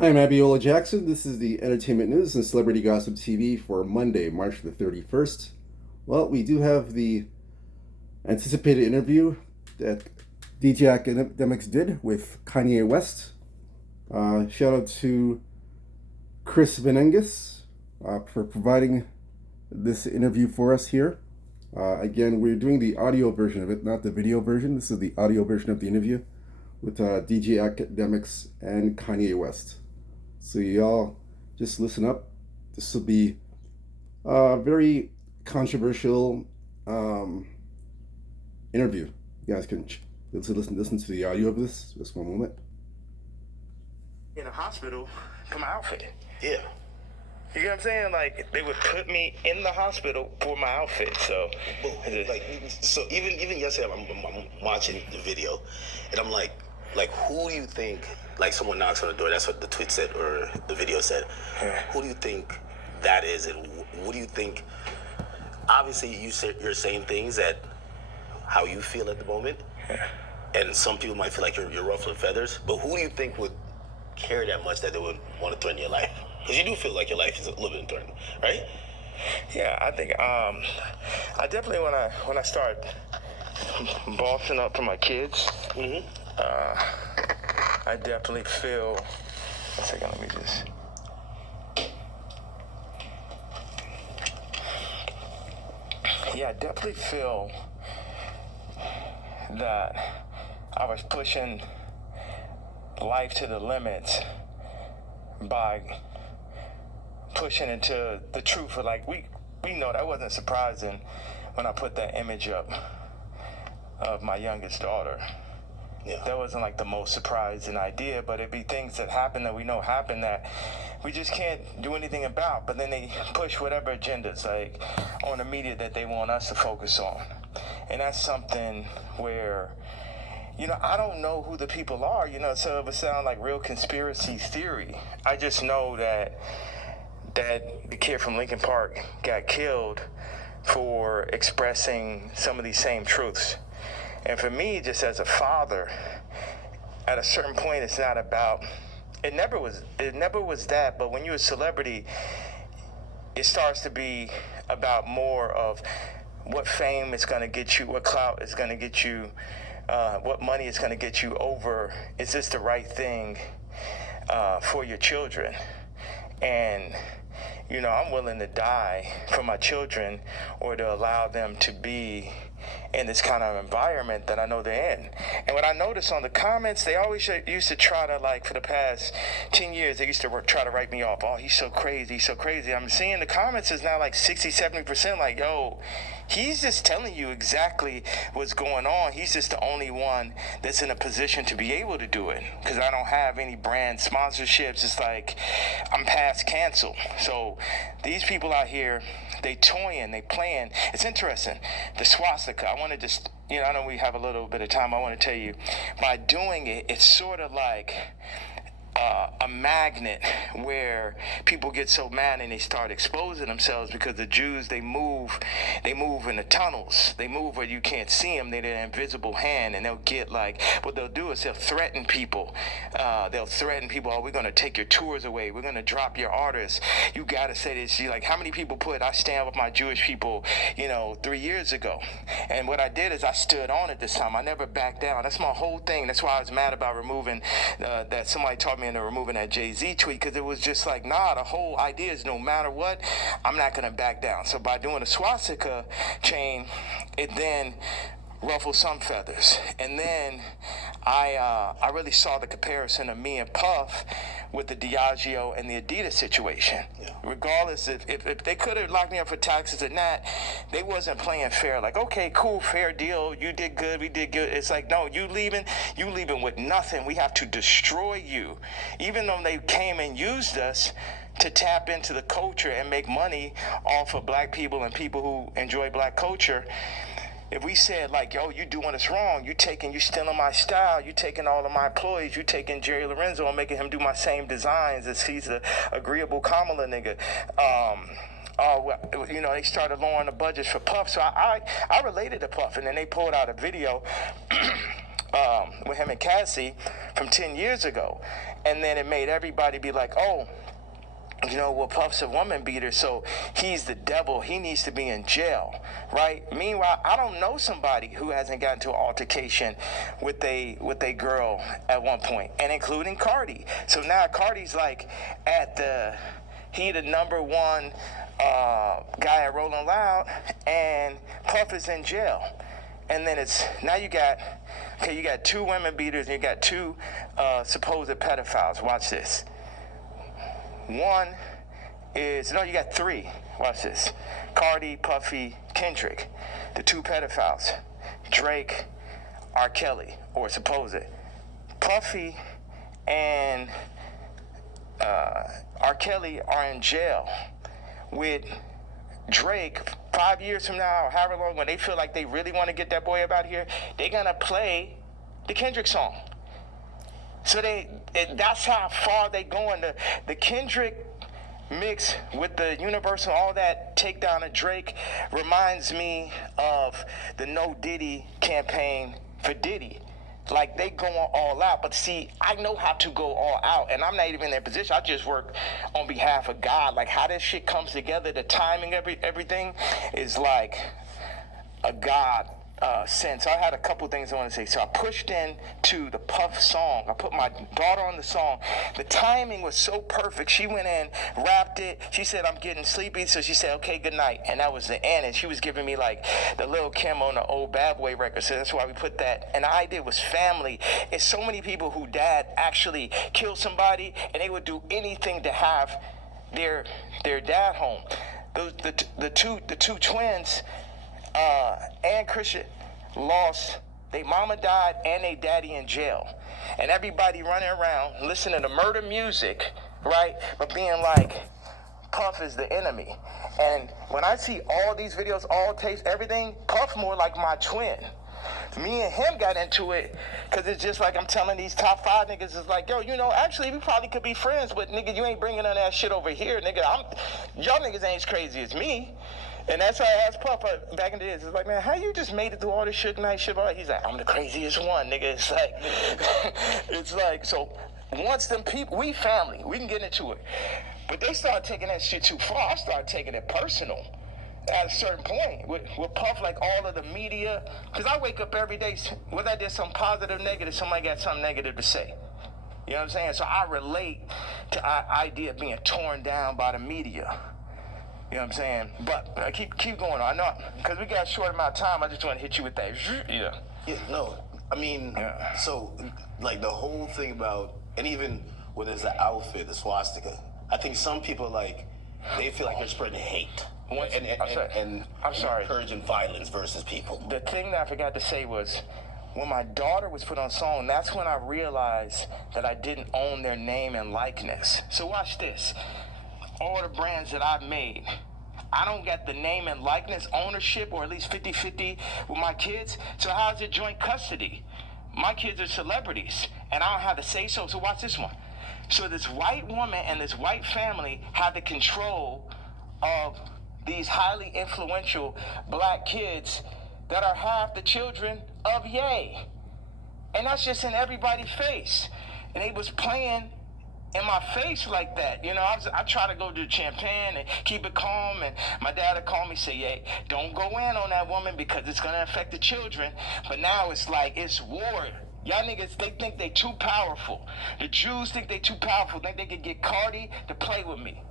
I'm Abiola Jackson. This is the Entertainment News and Celebrity Gossip TV for Monday, March the 31st. Well, we do have the anticipated interview that DJ Akademiks did with Kanye West. Shout out to Chris Venengus for providing this interview for us here. Again, we're doing the audio version of it, not the video version. This is the audio version of the interview with DJ Akademiks and Kanye West. So y'all just listen up. This will be a very controversial interview. You guys can listen to the audio of this. Just one moment. In a hospital for my outfit. Yeah. You get what I'm saying? Like, they would put me in the hospital for my outfit. So, So even yesterday, I'm watching the video, and I'm like, who do you think? Like, someone knocks on the door. That's what the tweet said, or the video said. Yeah. Who do you think that is, and what do you think? Obviously, you're saying things that how you feel at the moment, and some people might feel like you're ruffling feathers. But who do you think would care that much that they would want to threaten your life? Because you do feel like your life is a little bit threatened, right? Yeah, I think I definitely when I start bossing up for my kids, I definitely feel. A second, let me just. Yeah, I definitely feel that I was pushing life to the limits by pushing into the truth. Like we know that wasn't surprising when I put that image up of my youngest daughter. Yeah. That wasn't like the most surprising idea, but it'd be things that happen that we know happen that we just can't do anything about. But then they push whatever agendas like on the media that they want us to focus on. And that's something where, I don't know who the people are, so it would sound like real conspiracy theory. I just know that the kid from Lincoln Park got killed for expressing some of these same truths. And for me, just as a father, at a certain point, it's not about, it never was that, but when you're a celebrity, it starts to be about more of what fame is going to get you, what clout is going to get you, what money is going to get you over, is this the right thing for your children? And, I'm willing to die for my children or to allow them to be in this kind of environment that I know they're in. And what I noticed on the comments, they always used to try to, for the past 10 years, they used to try to write me off. Oh, he's so crazy. I'm seeing the comments is now 60, 70% like, yo, he's just telling you exactly what's going on. He's just the only one that's in a position to be able to do it. Because I don't have any brand sponsorships. It's like I'm past cancel. So these people out here, they toying, they playing. It's interesting. The swastika, I want to just, I know we have a little bit of time. I want to tell you, by doing it, it's sort of like a magnet where people get so mad and they start exposing themselves because the Jews, they move in the tunnels. They move where you can't see them. They're an invisible hand, and they'll get what they'll do is they'll threaten people. Oh, we're going to take your tours away. We're going to drop your artists. You got to say this. How many people I stand with my Jewish people, 3 years ago. And what I did is I stood on it this time. I never backed down. That's my whole thing. That's why I was mad about removing that somebody taught me into removing that Jay-Z tweet, because it was just the whole idea is no matter what, I'm not going to back down. So by doing a swastika chain, it then ruffled some feathers. And then I really saw the comparison of me and Puff with the Diageo and the Adidas situation. Yeah. Regardless, if they could have locked me up for taxes and that, they wasn't playing fair. Okay, cool, fair deal. You did good, we did good. It's no, you leaving with nothing. We have to destroy you. Even though they came and used us to tap into the culture and make money off of black people and people who enjoy black culture. If we said yo, you doing us wrong, you stealing my style, you taking all of my employees, you taking Jerry Lorenzo and making him do my same designs as he's a agreeable Kamala nigga. They started lowering the budgets for Puff. So I related to Puff, and then they pulled out a video with him and Cassie from 10 years ago. And then it made everybody be like, oh, you know, well, Puff's a woman beater, so he's the devil. He needs to be in jail, right? Meanwhile, I don't know somebody who hasn't gotten into an altercation with a girl at one point, and including Carti. So now Carti's like he the number one guy at Rolling Loud, and Puff is in jail. And then you got two women beaters, and you got two supposed pedophiles. Watch this. You got three. Watch this. Carti, Puffy, Kendrick. The two pedophiles. Drake, R. Kelly, or supposed. Puffy and R. Kelly are in jail with Drake 5 years from now, or however long, when they feel like they really want to get that boy up out here, they're going to play the Kendrick song. So that's how far they going. The Kendrick mix with the Universal, all that takedown of Drake reminds me of the No Diddy campaign for Diddy. Like, they going all out. But see, I know how to go all out, and I'm not even in their position. I just work on behalf of God. Like, how this shit comes together, the timing, everything is like a God sense. I had a couple things I want to say. So I pushed in to the Puff song. I put my daughter on the song. The timing was so perfect. She went in, rapped it. She said, I'm getting sleepy. So she said, okay, good night. And that was the end. And she was giving me like the Lil Kim on the old Bad Boy record. So that's why we put that. And the idea was family. It's so many people who dad actually killed somebody, and they would do anything to have their dad home. The two twins, and Christian, lost their mama died and their daddy in jail, and everybody running around listening to murder music, right, but being like Puff is the enemy. And when I see all these videos, all tapes, everything, Puff more like my twin. Me and him got into it because it's just like I'm telling these top 5 niggas, it's like, yo, you know, actually we probably could be friends, but nigga, you ain't bringing none of that shit over here, nigga. Y'all niggas ain't as crazy as me. And that's why I asked Puff back in the days. It's like, man, how you just made it through all this shit night shit? He's like, I'm the craziest one, nigga. It's like, so once them people, we family, we can get into it. But they started taking that shit too far. I started taking it personal at a certain point with Puff, like all of the media. Because I wake up every day, whether I did something positive, negative, somebody got something negative to say. You know what I'm saying? So I relate to the idea of being torn down by the media. You know what I'm saying? But keep going on. I know, because we got a short amount of time, I just want to hit you with that. Yeah. Yeah, no, I mean, so, like, the whole thing about, and even when there's the outfit, the swastika, I think some people, like, they feel like they're spreading hate. And encouraging violence versus people. The thing that I forgot to say was, when my daughter was put on song, that's when I realized that I didn't own their name and likeness. So watch this. All the brands that I've made, I don't get the name and likeness ownership, or at least 50-50 with my kids. So how's it joint custody? My kids are celebrities, and I don't have to say so. So watch this one. So this white woman and this white family have the control of these highly influential black kids that are half the children of Ye. And that's just in everybody's face. And they was playing in my face like that. You know, I try to go to the champagne and keep it calm, and my dad would call me, say, hey, don't go in on that woman because it's going to affect the children. But now it's like, it's war. Y'all niggas, they think they too powerful. The Jews think they too powerful. Think they could get Carti to play with me.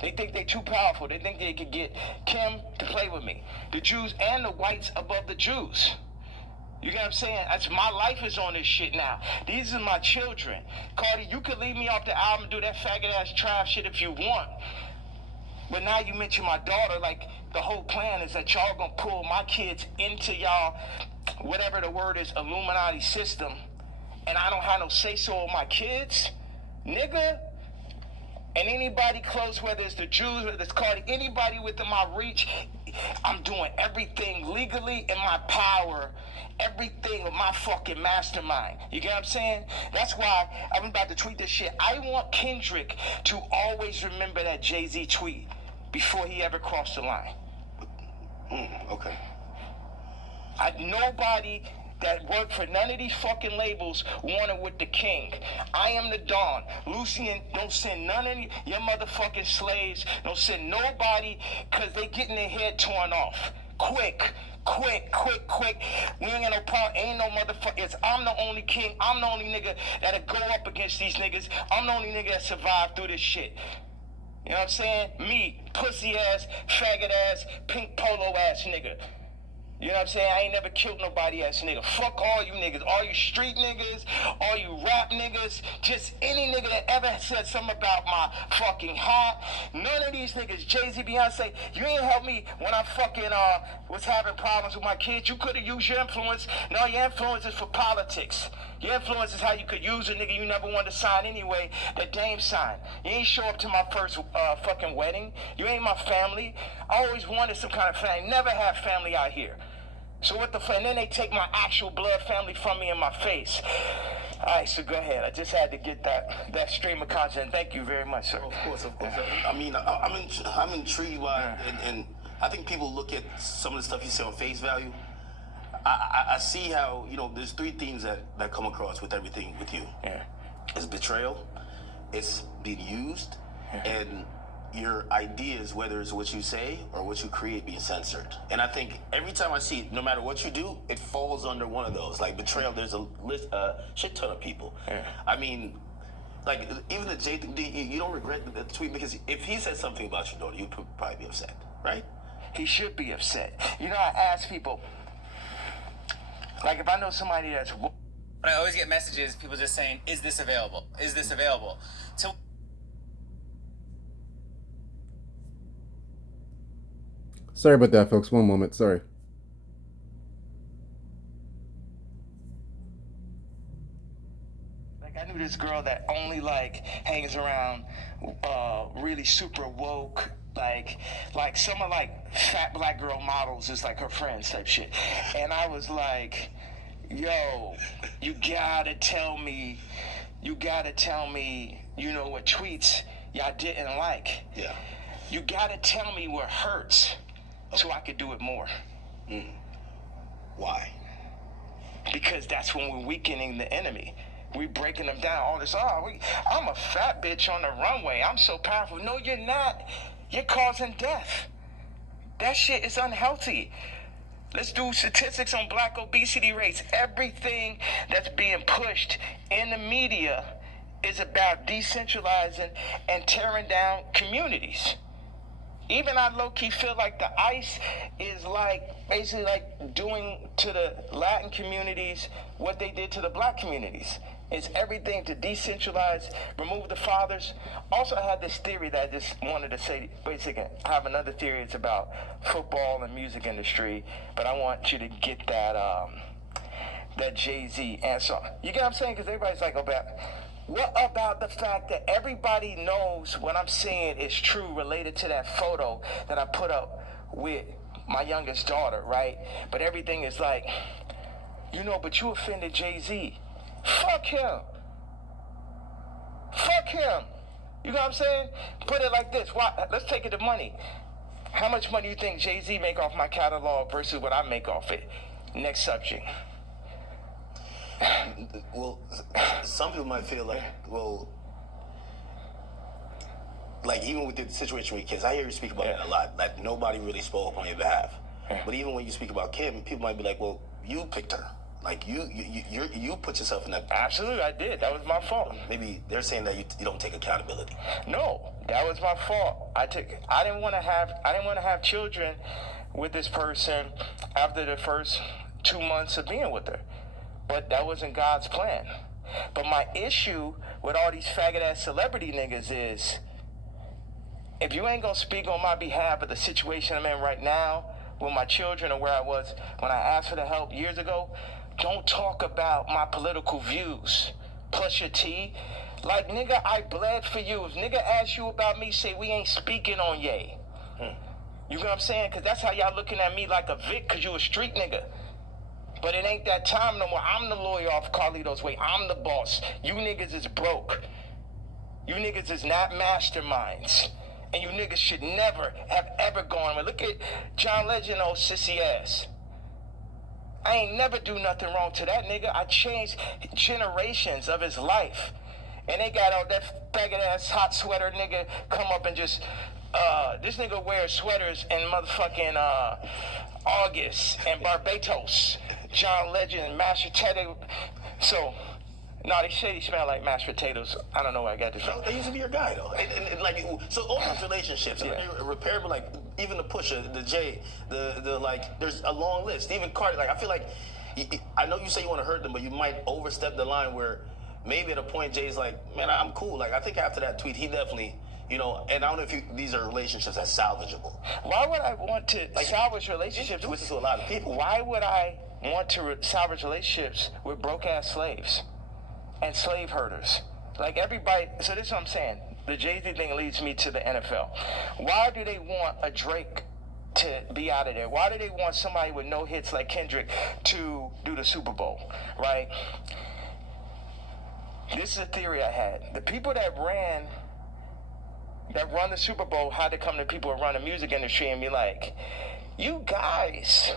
They think they too powerful. They think they could get Kim to play with me. The Jews and the whites above the Jews. You get what I'm saying? My life is on this shit now. These are my children. Carti, you could leave me off the album and do that faggot-ass trash shit if you want. But now you mention my daughter, like, the whole plan is that y'all gonna pull my kids into y'all, whatever the word is, Illuminati system, and I don't have no say-so on my kids? Nigga? And anybody close, whether it's the Jews, whether it's Carti, anybody within my reach, I'm doing everything legally in my power, everything with my fucking mastermind. You get what I'm saying? That's why I'm about to tweet this shit. I want Kendrick to always remember that Jay-Z tweet before he ever crossed the line. Okay. Nobody that work for none of these fucking labels wanted with the king. I am the Don. Lucian, don't send none of your motherfucking slaves. Don't send nobody, because they getting their head torn off. Quick. We ain't got no problem. Ain't no motherfuckers. I'm the only king. I'm the only nigga that'll go up against these niggas. I'm the only nigga that survived through this shit. You know what I'm saying? Me, pussy ass, faggot ass, pink polo ass nigga. You know what I'm saying? I ain't never killed nobody ass nigga. Fuck all you niggas. All you street niggas, all you rap niggas, just any nigga that ever said something about my fucking hat. None of these niggas, Jay-Z, Beyonce, you ain't helped me when I fucking was having problems with my kids. You could have used your influence. No, your influence is for politics. Your influence is how you could use a nigga you never wanted to sign anyway, that Dame signed. You ain't show up to my first fucking wedding. You ain't my family. I always wanted some kind of family. Never had family out here. So what the fuck? And then they take my actual blood family from me in my face. All right, so go ahead. I just had to get that stream of content. Thank you very much, sir. Of course. I mean, I'm intrigued by, and I think people look at some of the stuff you say on face value. I see how, there's three themes that come across with everything with you. Yeah. It's betrayal, it's being used, and your ideas, whether it's what you say or what you create, being censored. And I think every time I see it, no matter what you do, it falls under one of those. Like betrayal, there's a shit ton of people. Yeah. I mean, like even the J, you don't regret the tweet, because if he said something about your daughter, you'd probably be upset, right? He should be upset. I ask people, like if I know somebody that's... I always get messages, people just saying, is this available? Is this available? So Sorry about that, folks. One moment. Sorry. Like I knew this girl that only hangs around really super woke, like some of fat black girl models is like her friends type shit. And I was like, yo, you gotta tell me, what tweets y'all didn't like. Yeah. You gotta tell me what hurts so I could do it more. Why? Because that's when we're weakening the enemy. We breaking them down. All this, I'm a fat bitch on the runway. I'm so powerful. No, you're not. You're causing death. That shit is unhealthy. Let's do statistics on black obesity rates. Everything that's being pushed in the media is about decentralizing and tearing down communities. Even I low-key feel like the ICE is basically doing to the Latin communities what they did to the black communities. It's everything to decentralize, remove the fathers. Also, I had this theory that I just wanted to say. Wait a second. I have another theory. It's about football and music industry, but I want you to get that Jay-Z answer. You get what I'm saying? Because everybody's like, what about the fact that everybody knows what I'm saying is true related to that photo that I put up with my youngest daughter, right? But everything is but you offended Jay-Z. Fuck him. You know what I'm saying? Put it like this. Let's take it to money. How much money do you think Jay-Z make off my catalog versus what I make off it? Next subject. Well, some people might feel even with the situation with kids, I hear you speak about that a lot. Like nobody really spoke on your behalf. But even when you speak about Kim, people might be like, well, you picked her. Like you put yourself in that. Absolutely, I did. That was my fault. Maybe they're saying that you don't take accountability. No, that was my fault. I didn't want to have children with this person after the first 2 months of being with her. But that wasn't God's plan. But my issue with all these faggot ass celebrity niggas is, if you ain't gonna speak on my behalf of the situation I'm in right now with my children or where I was when I asked for the help years ago, don't talk about my political views. Plus your tea. Like, nigga, I bled for you. If nigga asks you about me, say we ain't speaking on Ye. You know what I'm saying? Because that's how y'all looking at me like a Vic, because you a street nigga. But it ain't that time no more. I'm the lawyer off Carlito's way. I'm the boss. You niggas is broke. You niggas is not masterminds. And you niggas should never have ever gone. Look at John Legend, old sissy ass. I ain't never do nothing wrong to that nigga. I changed generations of his life. And they got all that faggot ass hot sweater nigga come up and just, this nigga wears sweaters in motherfucking August and Barbados. John Legend and mashed potato. So, no, they say he smell like mashed potatoes. I don't know where I got this from. They used to be your guy though. And like, so all those relationships, repairable, like even the Pusha, the Jay, the like, there's a long list. Even Carti, like I feel like, I know you say you want to hurt them, but you might overstep the line where maybe at a point Jay's like, man, I'm cool. Like I think after that tweet, he definitely, and I don't know if these are relationships that's salvageable. Why would I want to salvage relationships with to a lot of people? Why would I want to salvage relationships with broke ass slaves and slave herders? Like everybody. So this is what I'm saying. The Jay-Z thing leads me to the NFL. Why do they want a Drake to be out of there? Why do they want somebody with no hits like Kendrick to do the Super Bowl, right? This is a theory I had. The people that run the Super Bowl had to come to people who run the music industry and be like, you guys,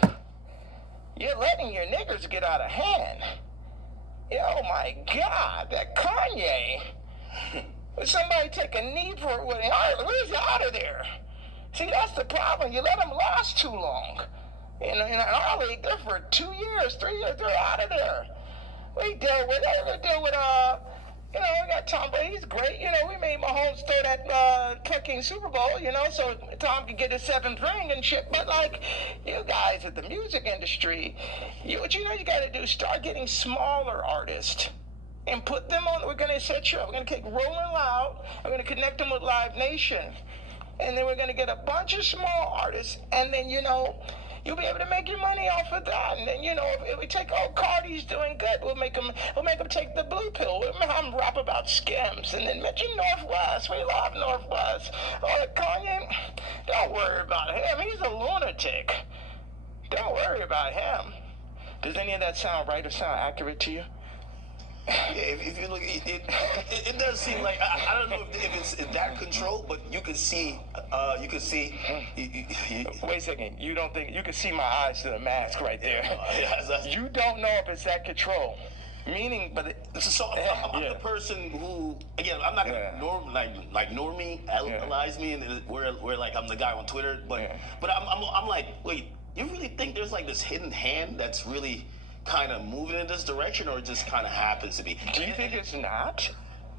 you're letting your niggers get out of hand. Oh my God, that Kanye. Would somebody take a knee for it? Where's out of there? See, that's the problem. You let them last too long. In our league, they're for 2 years, 3 years, they're out of there. We deal with we got Tom Brady. He's great. We made Mahomes throw that fucking Super Bowl, so Tom could get his 7th ring and shit. But, like, you guys at the music industry, what you got to do, start getting smaller artists and put them on. We're going to set you up. We're going to take Rolling Loud. We're going to connect them with Live Nation. And then we're going to get a bunch of small artists. And then, you'll be able to make your money off of that. And then, if we take, Carti's doing good, we'll make them take the blue pill. We'll have them rap about scams. And then mention Northwest. We love Northwest. Kanye, don't worry about him. He's a lunatic. Don't worry about him. Does any of that sound right or sound accurate to you? Yeah, if you look, it does seem like I don't know if it's that control, but you can see. Wait a second. You don't think you can see my eyes through the mask right there? You don't know if it's that control. Meaning, but I'm the person who, again, I'm not gonna normalize me and where like I'm the guy on Twitter, but I'm like, wait, you really think there's like this hidden hand that's really kind of moving in this direction, or it just kind of happens to be? Do you think it's not?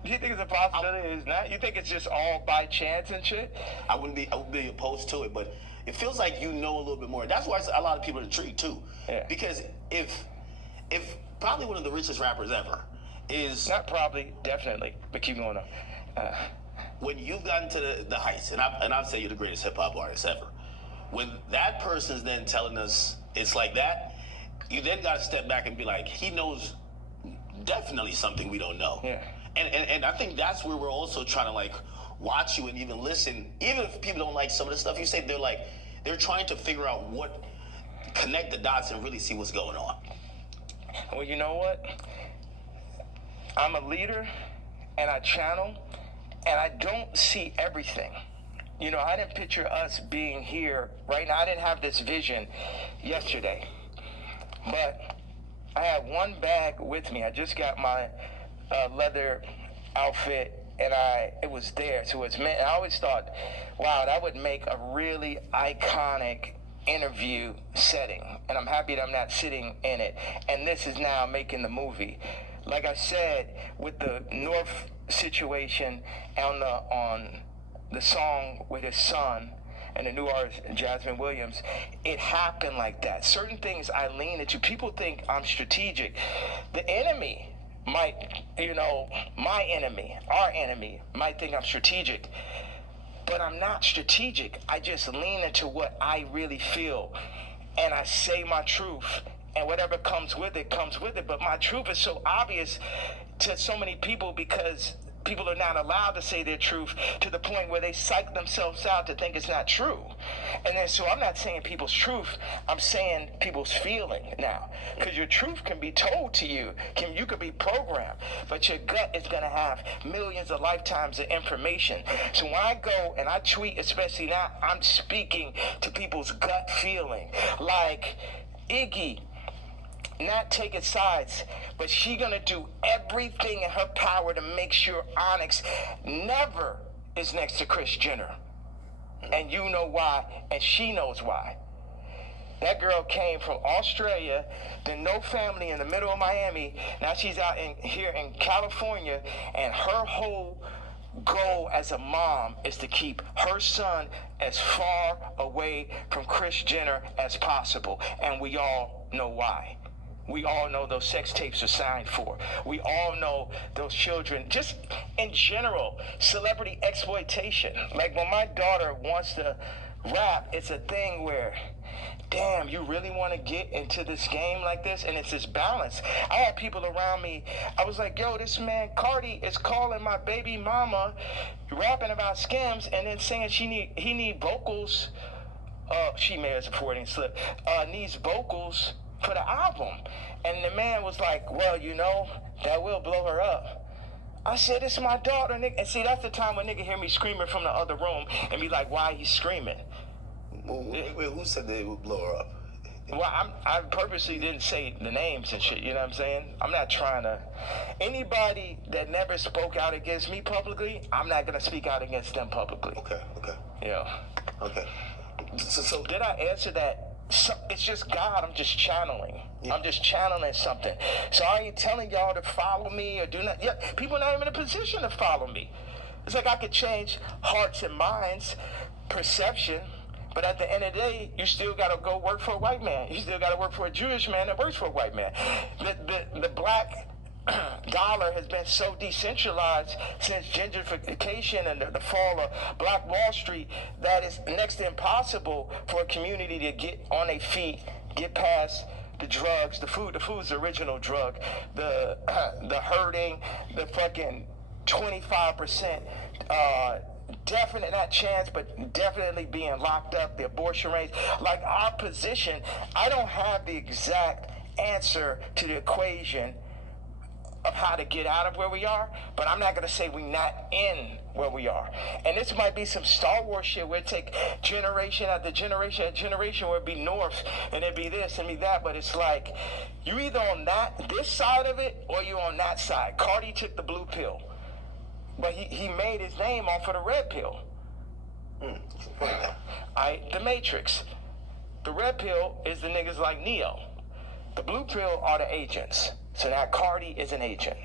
Do you think it's a possibility it's not? You think it's just all by chance and shit? I wouldn't be opposed to it, but it feels like a little bit more. That's why a lot of people are intrigued too. Yeah. Because if probably one of the richest rappers ever is not probably, definitely, but keep going on. When you've gotten to the heights, and I'd say you're the greatest hip hop artist ever. When that person's then telling us it's like that, you then got to step back and be like, he knows definitely something we don't know. Yeah. And I think that's where we're also trying to like watch you and even listen. Even if people don't like some of the stuff you say, they're trying to figure out connect the dots and really see what's going on. Well, you know what? I'm a leader and I channel and I don't see everything. I didn't picture us being here right now. I didn't have this vision yesterday. But I had one bag with me. I just got my leather outfit, and it was there. So it's meant. I always thought, wow, that would make a really iconic interview setting. And I'm happy that I'm not sitting in it. And this is now making the movie. Like I said, with the North situation on the song with his son, and the new artist, Jasmine Williams, it happened like that. Certain things I lean into. People think I'm strategic. The enemy might, my enemy, our enemy, might think I'm strategic. But I'm not strategic. I just lean into what I really feel. And I say my truth. And whatever comes with it, comes with it. But my truth is so obvious to so many people because people are not allowed to say their truth to the point where they psych themselves out to think it's not true. And then so I'm not saying people's truth, I'm saying people's feeling now. Because your truth can be told to you. You could be programmed. But your gut is going to have millions of lifetimes of information. So when I go and I tweet, especially now, I'm speaking to people's gut feeling. Like, Iggy, not taking sides, but she gonna do everything in her power to make sure Onyx never is next to Kris Jenner. And you know why, and she knows why. That girl came from Australia, then no family in the middle of Miami. Now she's out here in California, and her whole goal as a mom is to keep her son as far away from Kris Jenner as possible. And we all know why. We all know those sex tapes are signed for. We all know those children, just in general, celebrity exploitation. Like when my daughter wants to rap, it's a thing where, damn, you really want to get into this game like this? And it's this balance. I had people around me, I was like, yo, this man Carti is calling my baby mama, rapping about Skims, and then saying he need vocals. She may have supporting slip. Needs vocals for the album. And the man was like, well, you know, that will blow her up. I said, it's my daughter, nigga. And see, that's the time when nigga hear me screaming from the other room and be like, why he screaming? Well, wait, who said they would blow her up? Well, I purposely didn't say the names and shit, you know what I'm saying? I'm not trying to... Anybody that never spoke out against me publicly, I'm not going to speak out against them publicly. Okay. Yeah. Okay. So did I answer that? It's just God. I'm just channeling. Yeah. I'm just channeling something. So I ain't telling y'all to follow me or do not. Yeah, people not even in a position to follow me. It's like I could change hearts and minds, perception, but at the end of the day, you still got to go work for a white man. You still got to work for a Jewish man that works for a white man. The black dollar has been so decentralized since gentrification and the fall of Black Wall Street that it's next to impossible for a community to get on their feet, get past the drugs, the food. The food's the original drug. The hurting, the fucking 25%. Definite, not chance, but definitely being locked up, the abortion rates. Like our position, I don't have the exact answer to the equation of how to get out of where we are, but I'm not going to say we're not in where we are. And this might be some Star Wars shit where it take generation after generation after generation where it be north and it be this and be that, but it's like you either on this side of it or you on that side. Carti took the blue pill, but he made his name off of the red pill. The Matrix. The red pill is the niggas like Neo. The blue pill are the agents. So now Carti is an agent.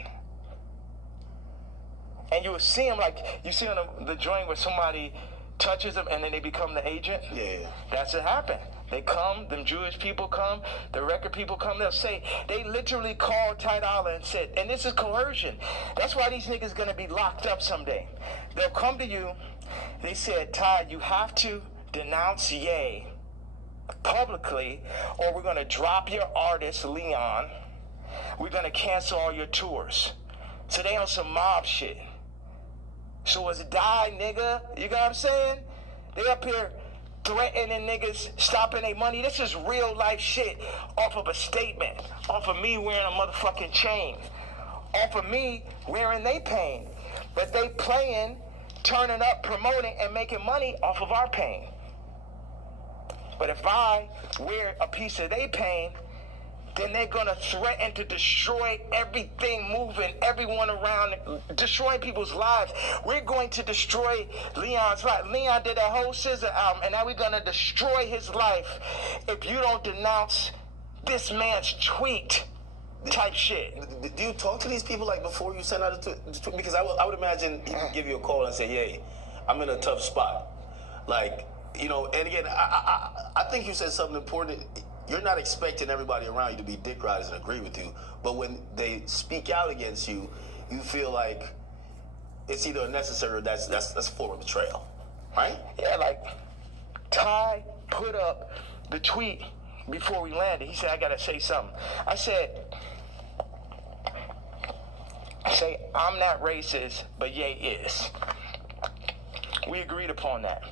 And you will see him like, you see on the joint where somebody touches them and then they become the agent? Yeah. That's what happened. They come, them Jewish people come, the record people come, they'll say, they literally called Ty Dolla and said, and this is coercion. That's why these niggas gonna be locked up someday. They'll come to you, they said, Ty, you have to denounce Ye publicly or we're gonna drop your artist, Leon. We're gonna cancel all your tours. So they on some mob shit. So it's die, nigga. You know what I'm saying? They up here threatening niggas, stopping their money. This is real life shit off of a statement. Off of me wearing a motherfucking chain. Off of me wearing they pain. But they playing, turning up, promoting, and making money off of our pain. But if I wear a piece of they pain, then they're gonna threaten to destroy everything moving, everyone around, destroying people's lives. We're going to destroy Leon's life. Leon did that whole Scissor album, and now we're gonna destroy his life if you don't denounce this man's tweet type shit. Do you talk to these people like before you send out a tweet? Because I would imagine he would give you a call and say, hey, I'm in a tough spot. Like, you know, and again, I think you said something important. You're not expecting everybody around you to be dick riders and agree with you, but when they speak out against you, you feel like it's either unnecessary or that's a form of betrayal, right? Yeah, like Ty put up the tweet before we landed. He said, I gotta say something. I said, I'm not racist, but Ye is. We agreed upon that.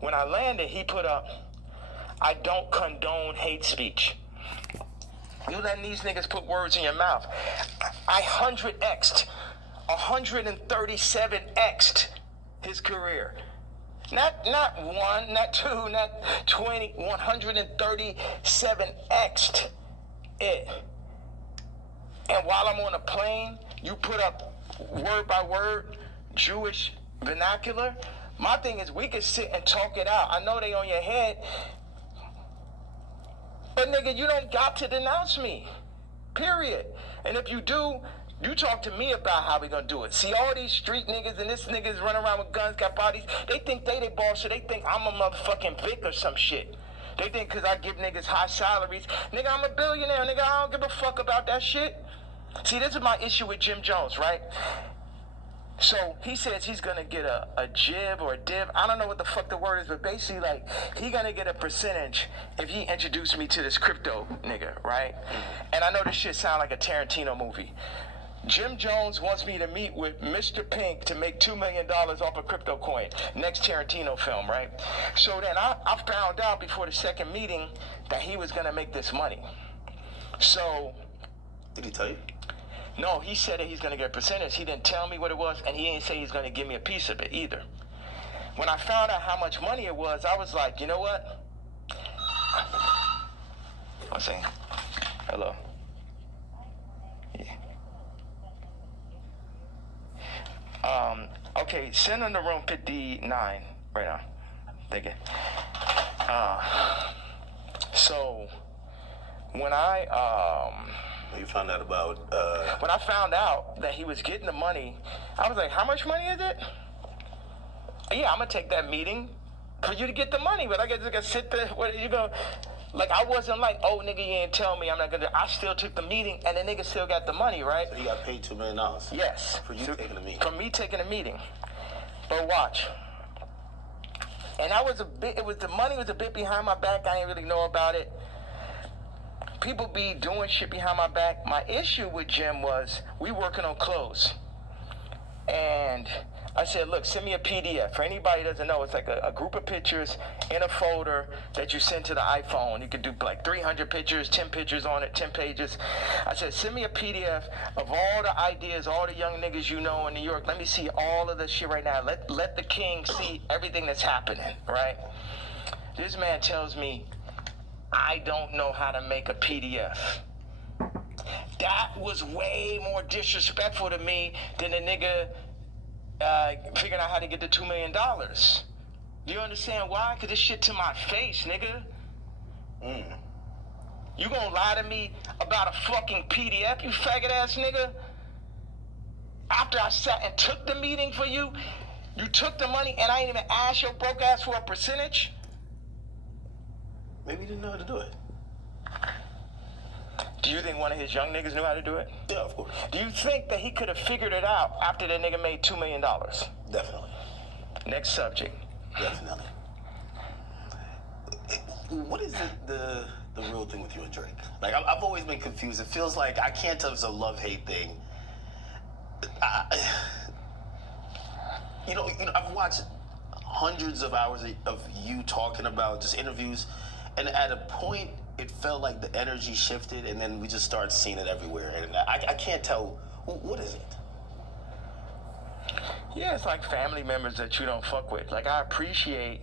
When I landed, he put up, I don't condone hate speech. You letting these niggas put words in your mouth. I 137x'd his career. Not one, not two, not 20, 137x'd it. and while I'm on a plane, you put up word by word Jewish vernacular. My thing is, we can sit and talk it out. I know they on your head, but nigga, you don't got to denounce me, period. And if you do, you talk to me about how we gonna do it. See, all these street niggas and this niggas running around with guns, got bodies, they think they boss, so they think I'm a motherfucking Vic or some shit. They think because I give niggas high salaries, nigga, I'm a billionaire, nigga, I don't give a fuck about that shit. See, this is my issue with Jim Jones, right? So he says he's gonna get a jib or a div. I don't know what the fuck the word is, but basically, like, he gonna get a percentage if he introduced me to this crypto nigga, right? And I know this shit sound like a Tarantino movie. Jim Jones wants me to meet with Mr. Pink to make $2 million off a crypto coin. Next Tarantino film, right? So then I found out before the second meeting that he was gonna make this money. So. Did he tell you? No, he said that he's gonna get a percentage. He didn't tell me what it was, and he didn't say he's gonna give me a piece of it either. When I found out how much money it was, I was like, you know what? I'm saying, hello. Yeah. Okay, send in the room 59 right now. Thank you. So when You found out about when I found out that he was getting the money, I was like, how much money is it? Yeah, I'm gonna take that meeting for you to get the money, but I guess I gotta sit there. What you go? Like, I wasn't like, oh nigga, you ain't tell me I'm not gonna. I still took the meeting, and the nigga still got the money, right? So he got paid $2 million. Yes. For you taking the meeting. For me taking the meeting. But watch. And I was a bit. It was the money was a bit behind my back. I didn't really know about it. People be doing shit behind my back. My issue with Jim was we working on clothes. And I said, look, send me a PDF. For anybody who doesn't know, it's like a group of pictures in a folder that you send to the iPhone. You could do like 300 pictures, 10 pictures on it, 10 pages. I said, send me a PDF of all the ideas, all the young niggas you know in New York. Let me see all of this shit right now. Let the king see everything that's happening, right? This man tells me, I don't know how to make a PDF. That was way more disrespectful to me than a nigga figuring out how to get the $2 million. Do you understand why? Because this shit to my face, nigga. You gonna lie to me about a fucking PDF, you faggot ass nigga? After I sat and took the meeting for you, you took the money and I ain't even asked your broke ass for a percentage? Maybe he didn't know how to do it. Do you think one of his young niggas knew how to do it? Yeah, of course. Do you think that he could have figured it out after that nigga made $2 million? Definitely. Next subject. Definitely. What is the real thing with you and Drake? Like, I've always been confused. It feels like, I can't tell if it's a love-hate thing. You know, I've watched hundreds of hours of you talking about just interviews, and at a point, it felt like the energy shifted, and then we just started seeing it everywhere. And I can't tell, what is it? Yeah, it's like family members that you don't fuck with. Like, I appreciate.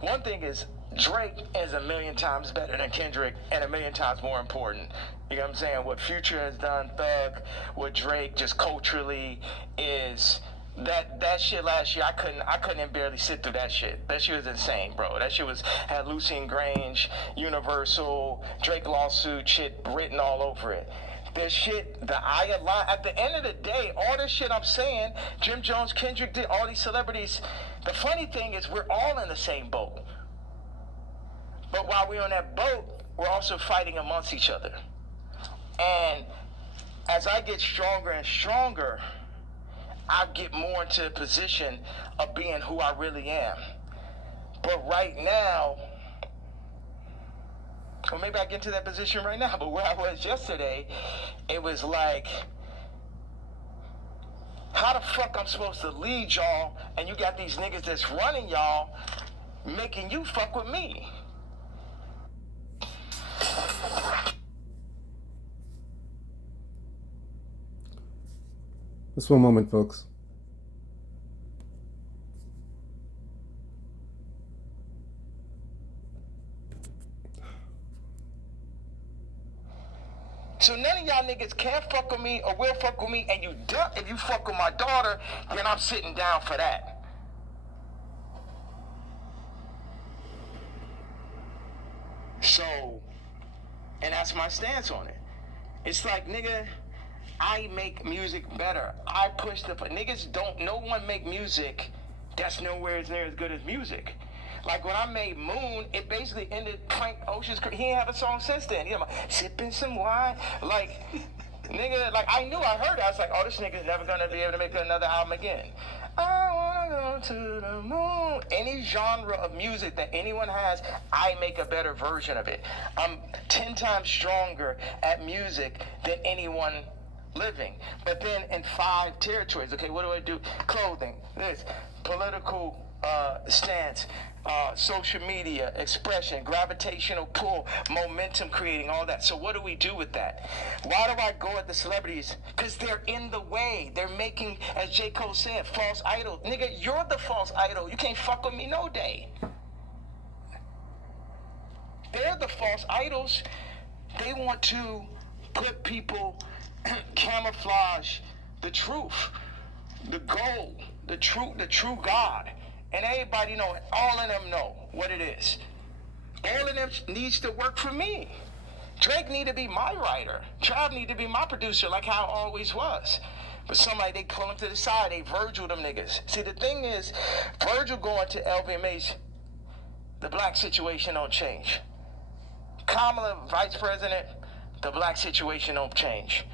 One thing is, Drake is a million times better than Kendrick and a million times more important. You know what I'm saying? What Future has done, Thug, what Drake just culturally is. That shit last year, I couldn't even barely sit through that shit. That shit was insane, bro. That shit had Lucian Grange, Universal, Drake lawsuit shit written all over it. This shit, at the end of the day, all this shit I'm saying, Jim Jones, Kendrick did, all these celebrities, the funny thing is we're all in the same boat. But while we're on that boat, we're also fighting amongst each other. And as I get stronger and stronger, I get more into a position of being who I really am. But right now, or maybe I get into that position right now, but where I was yesterday, it was like, how the fuck I'm supposed to lead y'all, and you got these niggas that's running y'all, making you fuck with me? Just one moment, folks. So none of y'all niggas can't fuck with me or will fuck with me, and you duck if you fuck with my daughter, then I'm sitting down for that. So, and that's my stance on it. It's like, nigga, I make music better. I push the niggas don't. No one make music that's nowhere near as good as music. Like when I made Moon, it basically ended Frank Ocean's career. He ain't have a song since then. You know, sipping some wine, like nigga. Like I knew, I heard it. I was like, oh, this nigga's never gonna be able to make another album again. I wanna go to the moon. Any genre of music that anyone has, I make a better version of it. I'm 10 times stronger at music than anyone living. But then in 5 territories, okay, what do I do? Clothing, this, political stance, social media, expression, gravitational pull, momentum creating, all that. So what do we do with that? Why do I go at the celebrities? Because they're in the way. They're making, as J. Cole said, false idol. Nigga, you're the false idol. You can't fuck with me no day. They're the false idols. They want to put people, camouflage the truth, the goal, the true God. And everybody know it. All of them know what it is. All of them needs to work for me. Drake need to be my writer. Trav need to be my producer, like how it always was. But somebody, they pull him to the side, they Virgil them niggas. See, the thing is, Virgil going to LVMH, the black situation don't change. Kamala, vice president, the black situation don't change.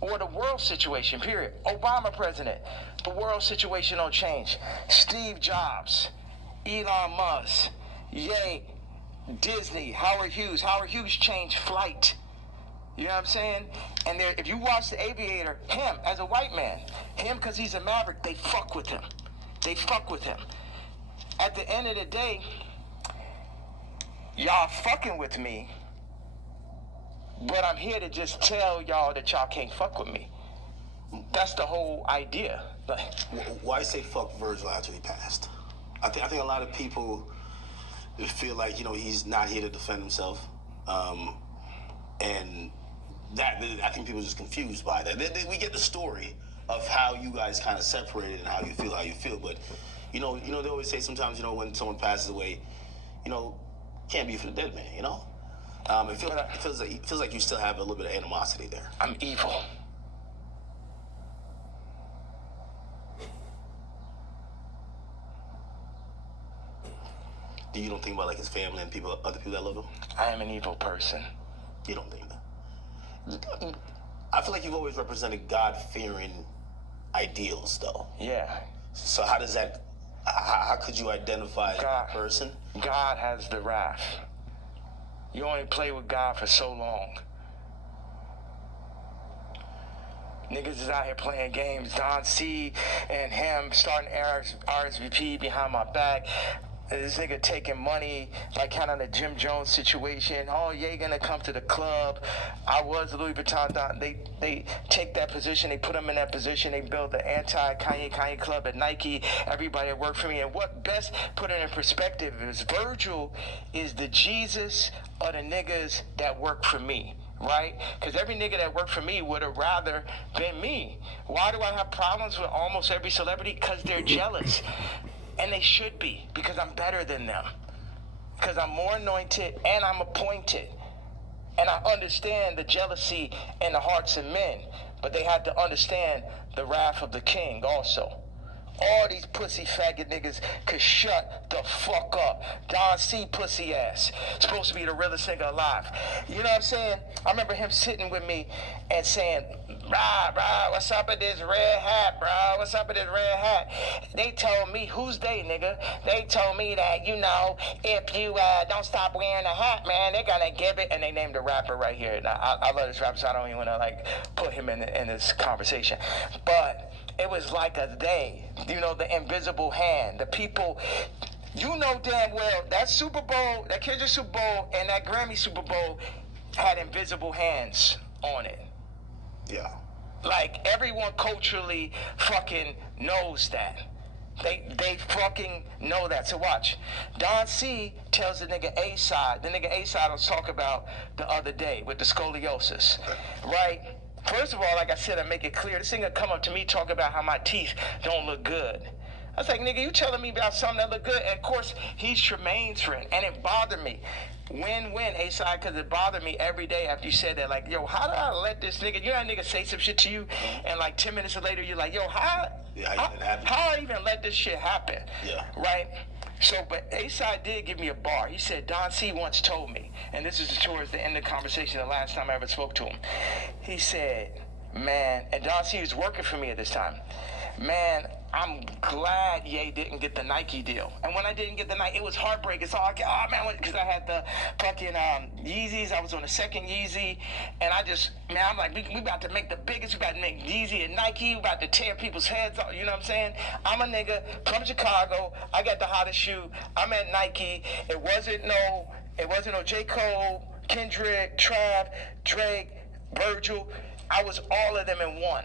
Or the world situation, period. Obama president, the world situation don't change. Steve Jobs, Elon Musk, Ye, Disney, Howard Hughes. Howard Hughes changed flight. You know what I'm saying? And there, if you watch The Aviator, him as a white man, him because he's a maverick, they fuck with him. They fuck with him. At the end of the day, y'all fucking with me, but I'm here to just tell y'all that y'all can't fuck with me. That's the whole idea. Why say fuck Virgil after he passed? I think a lot of people feel like, you know, he's not here to defend himself. And that, I think people are just confused by that. We get the story of how you guys kind of separated and how you feel. But, you know, they always say sometimes, you know, when someone passes away, you know, can't be for the dead man, you know? It feels like you still have a little bit of animosity there. I'm evil. You don't think about like his family and other people that love him? I am an evil person. You don't think that? I feel like you've always represented God-fearing ideals, though. Yeah. So how does that? How could you identify a person? God has the wrath. You only play with God for so long. Niggas is out here playing games. Don C and him starting RSVP behind my back. This nigga taking money, like kind of the Jim Jones situation. Oh, yeah, gonna come to the club. I was Louis Vuitton. They take that position. They put him in that position. They build the anti-Kanye club at Nike. Everybody that worked for me. And what best put it in perspective is Virgil is the Jesus of the niggas that work for me. Right? Because every nigga that worked for me would have rather been me. Why do I have problems with almost every celebrity? Because they're jealous. And they should be, because I'm better than them. Because I'm more anointed and I'm appointed. And I understand the jealousy in the hearts of men. But they have to understand the wrath of the king also. All these pussy faggot niggas could shut the fuck up. Don C pussy ass. Supposed to be the realest nigga alive. You know what I'm saying? I remember him sitting with me and saying, Bro, what's up with this red hat, bro? What's up with this red hat? They told me, who's they, nigga? They told me that, you know, if you don't stop wearing a hat, man, they're gonna give it. And they named a rapper right here. Now, I love this rapper, so I don't even want to, like, put him in this conversation. But it was like a they, you know, the invisible hand, the people. You know damn well that Super Bowl, that Kendrick Super Bowl, and that Grammy Super Bowl had invisible hands on it. Yeah. Like everyone culturally fucking knows that. They fucking know that. So watch. Don C tells the nigga A-Side. The nigga A-Side was talk about the other day with the scoliosis. Right? First of all, like I said, I make it clear. This nigga come up to me talk about how my teeth don't look good. I was like, nigga, you telling me about something that look good? And of course, he's Tremaine's friend. And it bothered me. Win-win, A-Side, because it bothered me every day after you said that. Like, yo, how did I let this nigga, you know that nigga say some shit to you, and like 10 minutes later, you're like, yo, how I even let this shit happen? Yeah. Right? So, but A-Side did give me a bar. He said, Don C once told me, and this is towards the end of the conversation, the last time I ever spoke to him. He said, man, and Don C was working for me at this time. Man, I'm glad Ye didn't get the Nike deal. And when I didn't get the Nike, it was heartbreak. It's all like, oh man, because I had the fucking Yeezys. I was on the second Yeezy. And I just, man, I'm like, we about to make the biggest. We about to make Yeezy and Nike. We about to tear people's heads off. You know what I'm saying? I'm a nigga from Chicago. I got the hottest shoe. I'm at Nike. It wasn't no J. Cole, Kendrick, Trav, Drake, Virgil. I was all of them in one.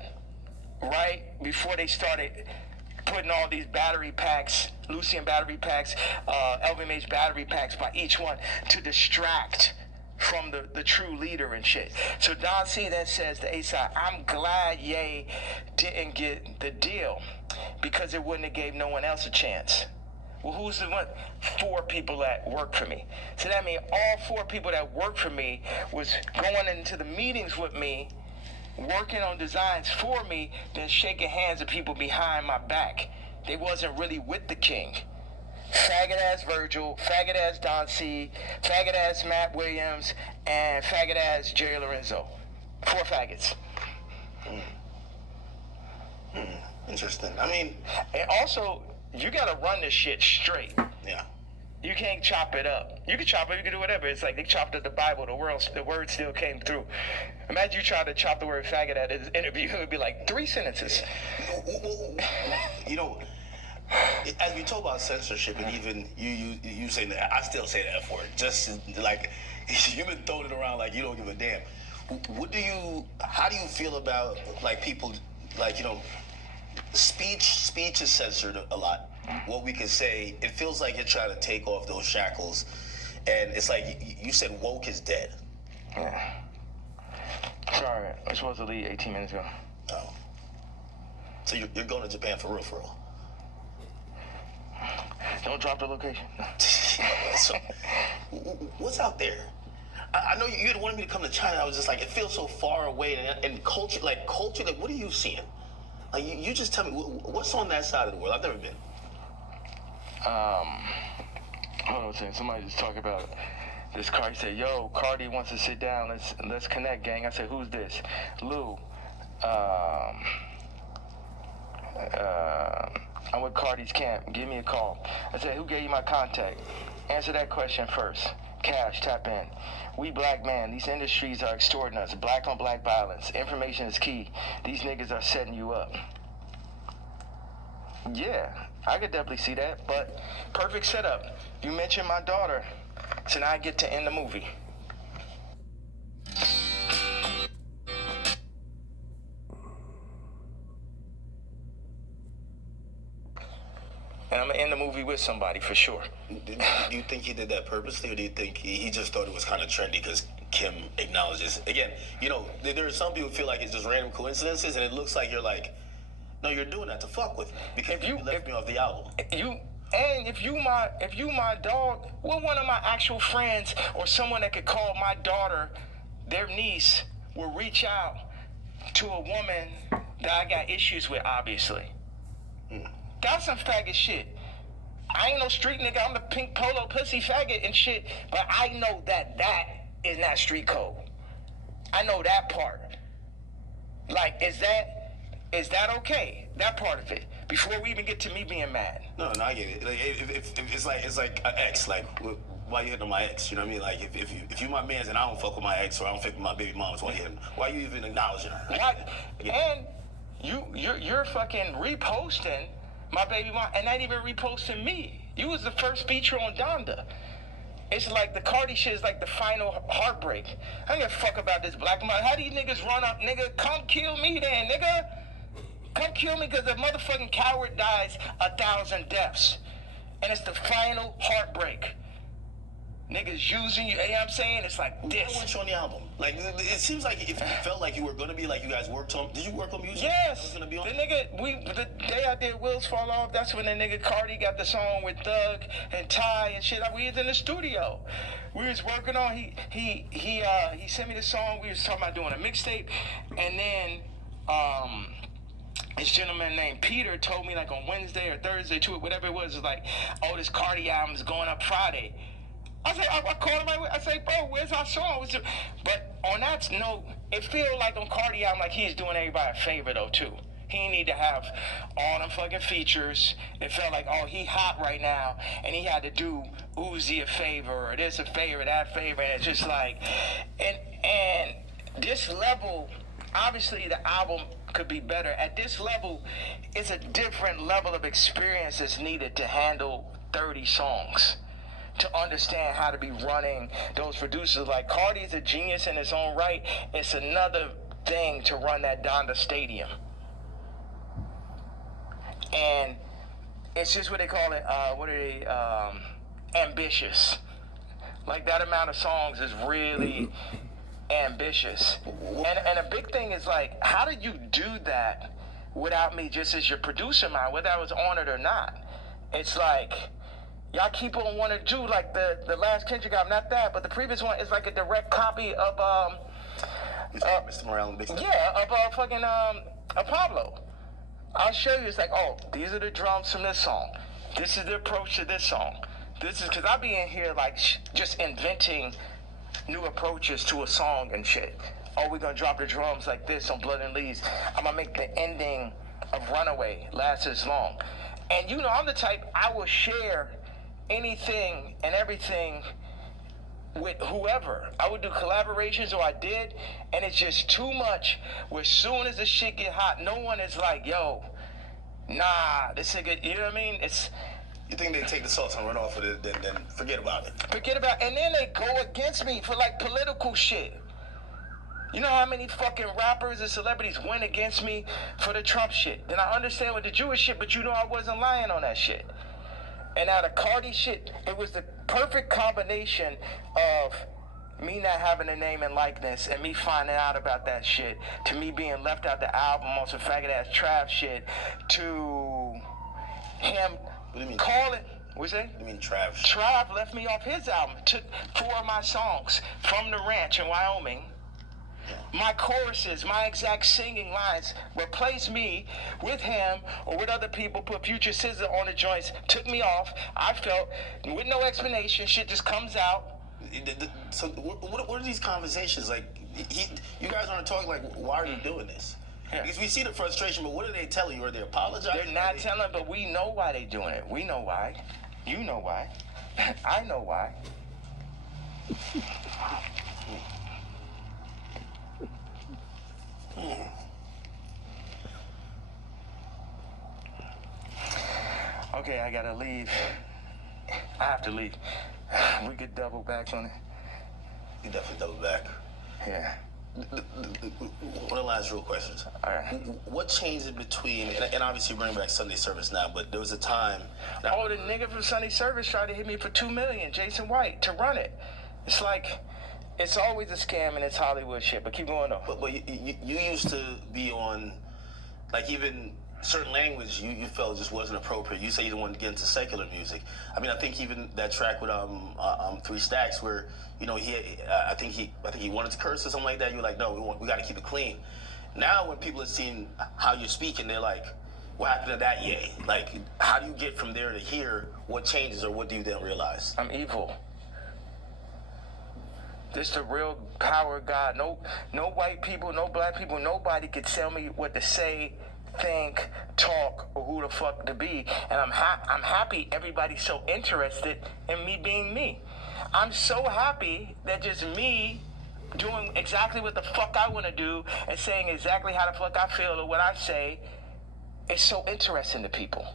Right? Before they started putting all these battery packs, Lucian battery packs, LVMH battery packs by each one to distract from the true leader and shit. So Don C then says to A-Side, I'm glad Ye didn't get the deal because it wouldn't have gave no one else a chance. Well, who's the one? 4 people that work for me. So that means all 4 people that work for me was going into the meetings with me, working on designs for me, then shaking hands with people behind my back. They wasn't really with the king. Faggot ass Virgil, faggot ass Don C, faggot ass Matt Williams, and faggot ass Jerry Lorenzo. 4 faggots. Interesting. I mean, and also, you gotta run this shit straight. Yeah. You can't chop it up. You can chop it, you can do whatever. It's like they chopped up the Bible, the word still came through. Imagine you tried to chop the word faggot at his interview, it would be like 3 sentences. You know, as we talk about censorship, and even you saying that, I still say the F word. Just like, you've been throwing it around like you don't give a damn. How do you feel about like people, like, you know, speech is censored a lot. What we could say, it feels like you're trying to take off those shackles, and it's like you said woke is dead. Yeah. Sorry, I was supposed to leave 18 minutes ago. Oh. So you're going to Japan for real? Don't drop the location. So, what's out there? I know you had wanted me to come to China. I was just like, it feels so far away, and culture, like, what are you seeing? Like, you just tell me, what's on that side of the world? I've never been. Hold on a second. Somebody just talking about this Carti. Said, yo, Carti wants to sit down. Let's connect, gang. I said, who's this? Lou. I'm with Carti's camp. Give me a call. I said, who gave you my contact? Answer that question first. Cash, tap in. We black man, these industries are extorting us. Black on black violence. Information is key. These niggas are setting you up. Yeah, I could definitely see that, but perfect setup. You mentioned my daughter, so now I get to end the movie. And I'm gonna end the movie with somebody for sure. Do you think he did that purposely, or do you think he just thought it was kind of trendy because Kim acknowledges? Again, you know, there are some people who feel like it's just random coincidences, and it looks like you're like, no, you're doing that to fuck with me because you left me off the album. If you my dog, well, one of my actual friends or someone that could call my daughter their niece will reach out to a woman that I got issues with, obviously. That's some faggot shit. I ain't no street nigga. I'm the pink polo pussy faggot and shit. But I know that is not street code. I know that part. Like, is that okay? That part of it. Before we even get to me being mad. No, I get it. Like, if it's like an ex. Like, why you hitting on my ex? You know what I mean? Like, if you my man's and I don't fuck with my ex or I don't fuck with my baby mamas, why you hitting? Why you even acknowledging her? Right. And you're fucking reposting my baby mom, and not even reposting me. You was the first feature on Donda. It's like the Carti shit is like the final heartbreak. I don't give a fuck about this black man. How do you niggas run up, nigga? Come kill me then, nigga. Come kill me because the motherfucking coward dies 1,000 deaths. And it's the final heartbreak. Niggas using you, you know what I'm saying? It's like this. Why weren't you on the album? Like, it seems like if you felt like you were going to be, like you guys worked on, did you work on music? Yes. Was gonna be on? The day I did Wheels Fall Off, that's when the nigga Carti got the song with Thug and Ty and shit. We was in the studio. We was working on, he sent me the song. We was talking about doing a mixtape. And then, this gentleman named Peter told me like on Wednesday or Thursday, whatever it was like, oh, this Carti album is going up Friday. I called him, I say, bro, where's our song? But on that note, it feel like on Carti album, like he's doing everybody a favor though too. He need to have all them fucking features. It felt like, oh, he hot right now, and he had to do Uzi a favor, or this a favor, that favor, and it's just like, and this level, obviously the album could be better. At this level, it's a different level of experience that's needed to handle 30 songs. To understand how to be running those producers. Like Carti's a genius in his own right. It's another thing to run that Donda Stadium. And it's just what they call it, ambitious. Like that amount of songs is really ambitious. And a big thing is like, how did you do that without me just as your producer, man, whether I was on it or not? It's like, y'all keep on wanting to do like the last Kendrick album, not that, but the previous one is like a direct copy of Mr. Morale and Big Stuff. Yeah, of fucking Pablo. I'll show you. It's like, oh, these are the drums from this song. This is the approach to this song. This is because I be in here like just inventing new approaches to a song and shit. Oh, we're gonna drop the drums like this on Blood and Leaves. I'm gonna make the ending of Runaway last as long. And you know, I'm the type, I will share anything and everything with whoever. I would do collaborations, or I did, and it's just too much where as soon as the shit get hot, no one is like, yo, nah, this nigga, you know what I mean? It's, you think they take the sauce and run off with it, then forget about it. And then they go against me for like political shit. You know how many fucking rappers and celebrities went against me for the Trump shit? Then I understand with the Jewish shit, but you know I wasn't lying on that shit. And now the Carti shit, it was the perfect combination of me not having a name and likeness and me finding out about that shit, to me being left out the album on some faggot ass trap shit, to him calling. What's that? You mean Trav? Trav left me off his album, took 4 of my songs from the ranch in Wyoming. My choruses, my exact singing lines, replaced me with him or with other people, put Future Scissor on the joints, took me off. I felt, with no explanation, shit just comes out. So what are these conversations like? You guys aren't talking like, why are you doing this? Yeah. Because we see the frustration, but what are they telling you? Are they apologizing? They're not telling, but we know why they're doing it. We know why. You know why. I know why. Okay, I gotta leave. I have to leave. We could double back on it. You definitely double back. Yeah. One of the last real questions. All right. What changed in between, and obviously bring back Sunday service now, but there was a time. Oh, the nigga from Sunday service tried to hit me for $2 million, Jason White, to run it. It's like, it's always a scam and it's Hollywood shit, but keep going though. But you used to be on, like even certain language you felt just wasn't appropriate. You say you didn't want to get into secular music. I mean, I think even that track with 3 Stacks where, you know, I think he wanted to curse or something like that. You're like, no, we got to keep it clean. Now when people have seen how you're speaking, they're like, what happened to that? Yeah. Like, how do you get from there to here? What changes, or what do you then realize? I'm evil. This the real power of God. No white people, no black people, nobody could tell me what to say, think, talk, or who the fuck to be. And I'm happy everybody's so interested in me being me. I'm so happy that just me doing exactly what the fuck I want to do and saying exactly how the fuck I feel or what I say is so interesting to people.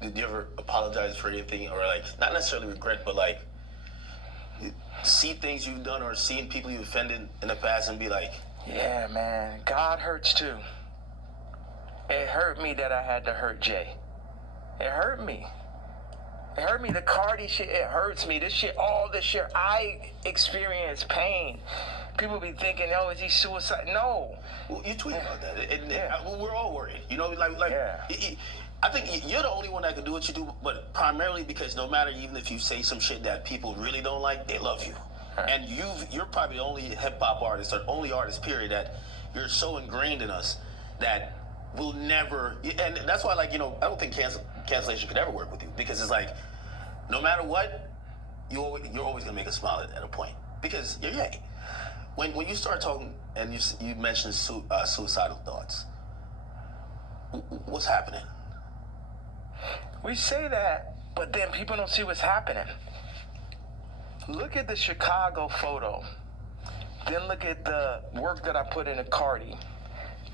Did you ever apologize for anything, or like, not necessarily regret, but like, see things you've done or seen people you've offended in the past and be like, yeah, man, God hurts too. It hurt me that I had to hurt Jay. It hurt me. It hurt me. The Carti shit, it hurts me. This shit, all this shit, I experience pain. People be thinking, oh, is he suicide? No. well, you tweet about that. And Yeah. we're all worried. You know, Yeah. I think you're the only one that can do what you do, but primarily because no matter, even if you say some shit that people really don't like, they love you. Right. And you're probably the only hip-hop artist, or only artist, period, that you're so ingrained in us that will never, and that's why, like, you know, I don't think cancellation could ever work with you, because it's like, no matter what, you're always gonna make us smile at a point, because you're gay. When you start talking and you mentioned suicidal thoughts, what's happening? We say that, but then people don't see what's happening. Look at the Chicago photo. Then look at the work that I put in a Carti.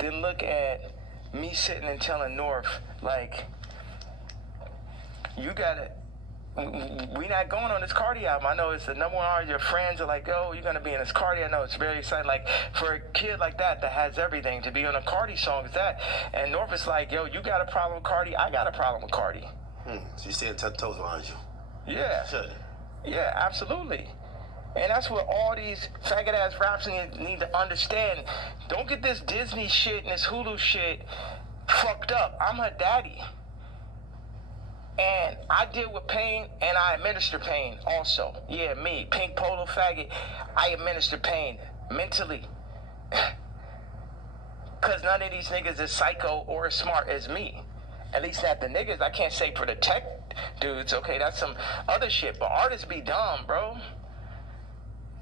Then look at me sitting and telling North, like, you gotta, we not going on this Carti album. I know it's the number one artist. Your friends are like, oh, you're gonna be in this Carti. I know it's very exciting. Like, for a kid like that has everything, to be on a Carti song is that. And North is like, yo, you got a problem with Carti? I got a problem with Carti. So you're staying 10 toes behind you. Yeah. Should. Yeah, absolutely. And that's what all these faggot ass raps need to understand. Don't get this Disney shit and this Hulu shit fucked up. I'm her daddy. And I deal with pain and I administer pain also. Yeah, me, pink polo faggot, I administer pain mentally. Cause none of these niggas is psycho or as smart as me. At least not the niggas. I can't say for the tech dudes, okay, that's some other shit. But artists be dumb, bro.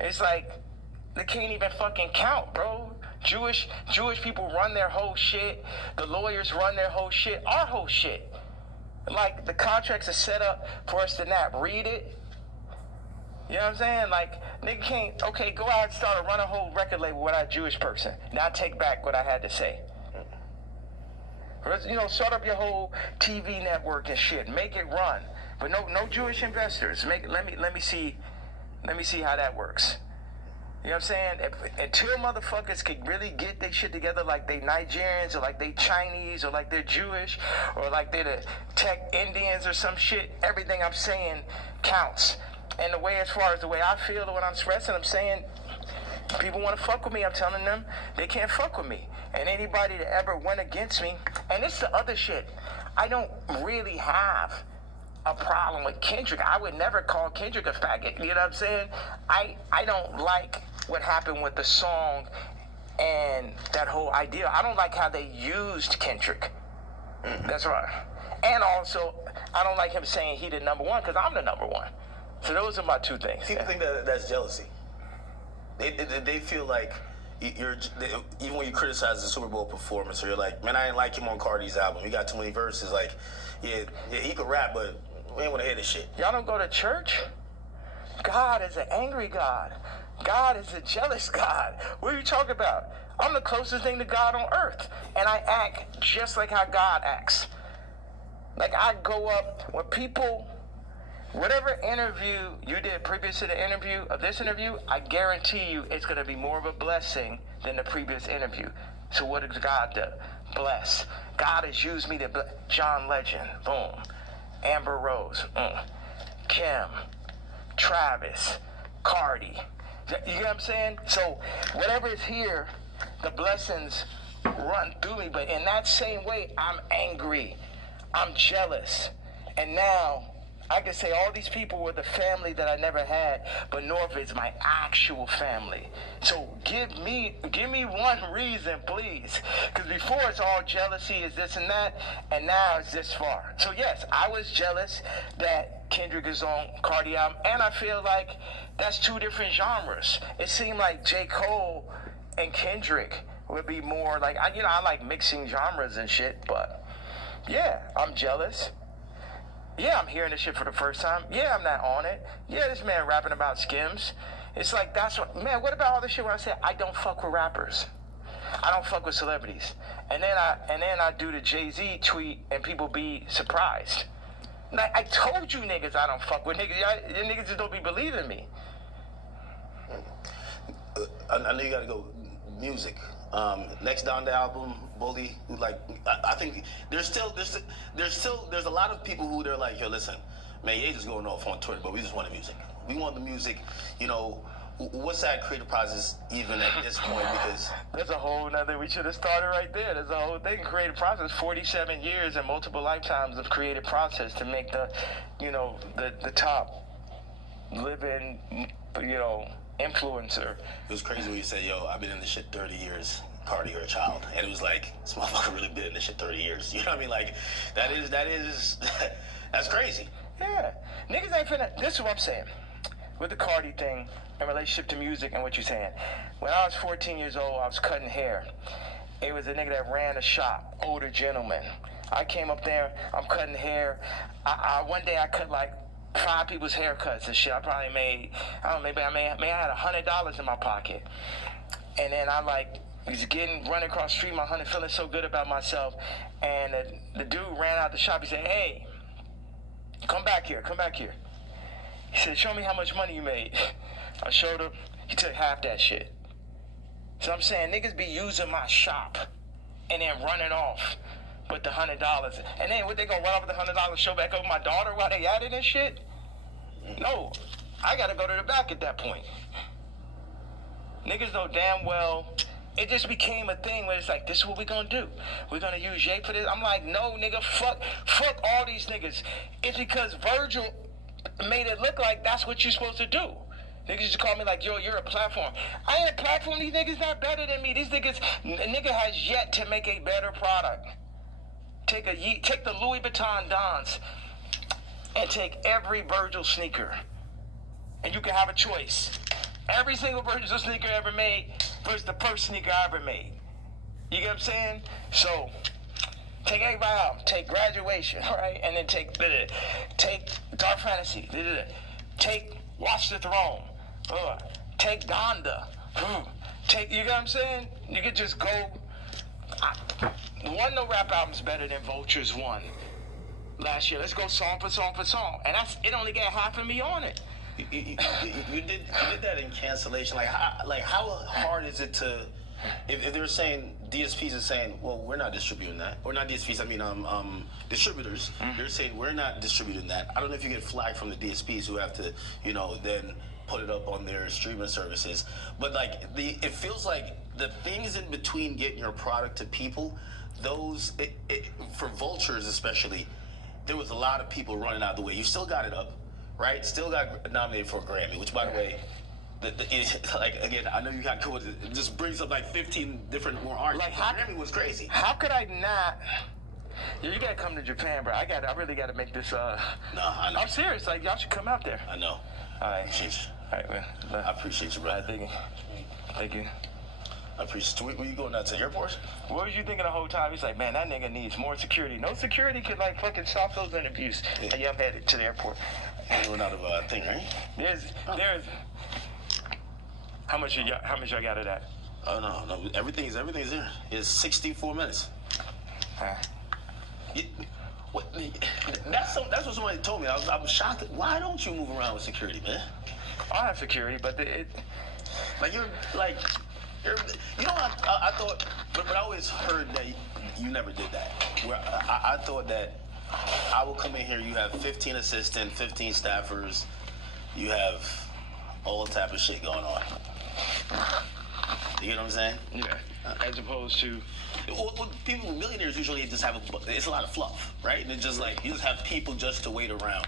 It's like, they can't even fucking count, bro. Jewish people run their whole shit. The lawyers run their whole shit. Our whole shit. Like, the contracts are set up for us to not read it. You know what I'm saying? Like, nigga can't, okay, go out and start run a whole record label without a Jewish person. Now take back what I had to say. You know, start up your whole TV network and shit. Make it run. But no Jewish investors. Let me see how that works. You know what I'm saying? Until motherfuckers could really get their shit together, like they Nigerians or like they Chinese or like they're Jewish or like they're the tech Indians or some shit, everything I'm saying counts. And the way, as far as the way I feel or what I'm expressing, I'm saying, people want to fuck with me, I'm telling them they can't fuck with me. And anybody that ever went against me, and it's the other shit, I don't really have a problem with Kendrick. I would never call Kendrick a faggot, you know what I'm saying? I don't like what happened with the song and that whole idea. I don't like how they used Kendrick. That's right. And also, I don't like him saying he the number one, because I'm the number one. So those are my two things. People think that's jealousy. They feel like even when you criticize the Super Bowl performance, or you're like, man, I didn't like him on Carti's album. He got too many verses. Like, yeah, he could rap, but we ain't want to hear this shit. Y'all don't go to church? God is an angry God. God is a jealous God. What are you talking about? I'm the closest thing to God on earth. And I act just like how God acts. Like, I go up when people, whatever interview you did previous to the interview of this interview, I guarantee you it's going to be more of a blessing than the previous interview. So what does God do? Bless. God has used me to bless. John Legend, boom. Amber Rose, Kim, Travis, Carti. You know what I'm saying? So whatever is here, the blessings run through me. But in that same way, I'm angry. I'm jealous. And now I can say all these people were the family that I never had, but North is my actual family. So give me one reason, please. Because before it's all jealousy, is this and that, and now it's this far. So yes, I was jealous that Kendrick is on Carti album, and I feel like that's two different genres. It seemed like J. Cole and Kendrick would be more like, I like mixing genres and shit, but yeah, I'm jealous. Yeah, I'm hearing this shit for the first time. Yeah, I'm not on it. Yeah, this man rapping about Skims. It's like, what about all this shit where I say I don't fuck with rappers? I don't fuck with celebrities. And then I do the Jay-Z tweet and people be surprised. Like, I told you niggas I don't fuck with niggas. You niggas just don't be believing me. I know you got to go music. Next down the album, Bully. Like, I think there's a lot of people who they're like, yo, listen, man, you just going off on Twitter, but we just want the music. We want the music. You know, what's that creative process even at this point? Because there's a whole nother. We should have started right there. There's a whole thing. Creative process. 47 years and multiple lifetimes of creative process to make the top living, influencer. It was crazy when you said, yo, I've been in this shit 30 years. Carti, you're a child. And it was like, this motherfucker really been in this shit 30 years. You know what I mean? Like, that's crazy. Yeah. Niggas ain't finna, this is what I'm saying. With the Carti thing, in relationship to music and what you're saying. When I was 14 years old, I was cutting hair. It was a nigga that ran a shop, older gentleman. I came up there, I'm cutting hair. One day I cut like 5 people's haircuts and shit. I probably made, I don't know, maybe I had $100 in my pocket. And then I was running across the street, my honey, feeling so good about myself. And the dude ran out the shop. He said, hey, come back here. He said, show me how much money you made. I showed him. He took half that shit. So I'm saying, niggas be using my shop and then running off with the $100. And then what, they gonna run off with the $100, show back over my daughter while they at it and shit? No, I gotta go to the back at that point. Niggas know damn well, it just became a thing where it's like, this is what we gonna do. We're gonna use Jay for this. I'm like, no, nigga, fuck all these niggas. It's because Virgil made it look like that's what you're supposed to do. Niggas just call me like, yo, you're a platform. I ain't a platform. These niggas not better than me. These niggas, a nigga has yet to make a better product. Take the Louis Vuitton Dons and take every Virgil sneaker, and you can have a choice. Every single Virgil sneaker ever made versus the first sneaker I ever made. You get what I'm saying? So take everybody out. Take Graduation, right? And then take Dark Fantasy. Take Watch the Throne. Take Donda. You know what I'm saying? You could just go. No rap album's better than Vulture's one last year. Let's go song for song for song. And it only got half of me on it. You did that in Cancellation. Like how hard is it to, if they're saying, DSPs are saying, well, we're not distributing that, or not DSPs, I mean distributors, they're saying we're not distributing that. I don't know if you get flagged from the DSPs who have to, then put it up on their streaming services. But it feels like the things in between getting your product to people, for Vultures especially, there was a lot of people running out of the way. You still got it up, right? Still got nominated for a Grammy, which, by the way, again, I know you got cool. It just brings up 15 different more artists. Grammy was crazy. How could I not? You gotta come to Japan, bro. I really gotta make this. No, I know. I'm serious. Y'all should come out there. I know. All right. Appreciate you. All right, man. I appreciate you, bro. All right, thank you. I appreciate you. Were you going out to the airport? What was you thinking the whole time? He's like, man, that nigga needs more security. No security could fucking stop those interviews. Yeah. And I'm headed to the airport. You're going out of a thing, right? There's. How much y'all got of that? Oh no, everything's there. It's 64 minutes. That's what somebody told me. I'm shocked. Why don't you move around with security, man? I have security, but I thought, but I always heard that you never did that. Where I thought that I will come in here, you have 15 assistants, 15 staffers, you have all type of shit going on. You know what I'm saying? Yeah. As opposed to, people, millionaires usually just have it's a lot of fluff, right? And it's just you just have people just to wait around.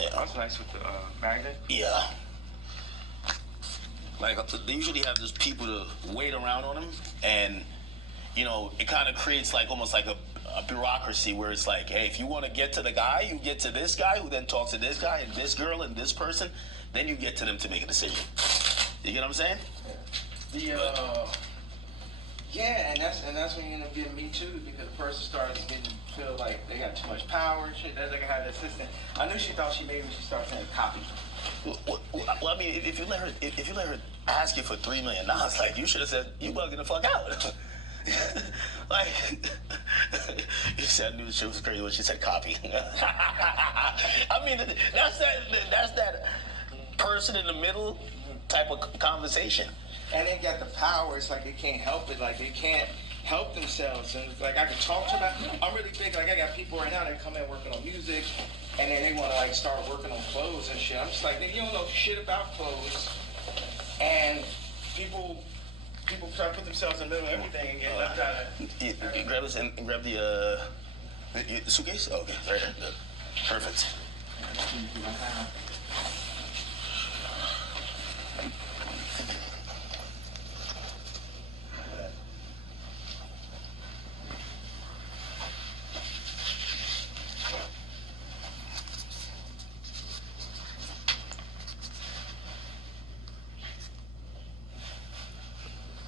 Yeah. That's nice with the magnet. Yeah. They usually have just people to wait around on them, and it kind of creates almost like a bureaucracy where it's hey, if you want to get to the guy, you get to this guy who then talks to this guy and this girl and this person, then you get to them to make a decision. You get what I'm saying? Yeah, and that's when you end up getting me too, because the person starts feel like they got too much power and shit. That's like I had an assistant. I knew she thought she made me. She started saying copy. Well, I mean, if you let her ask you for $3 million, you should have said, you bugging the fuck out. You said I knew the shit was crazy when she said copy. I mean, that's that person in the middle type of conversation. And they got the power. It's like they can't help it. Like they can't help themselves. And like I can talk to them. I'm really big. Like I got people right now that come in working on music, and then they want to like start working on clothes and shit. I'm just like, you don't know shit about clothes. And people try to put themselves in the middle of everything and get left out of it. You grab this and grab the suitcase? Oh, okay, right here. Good. Perfect.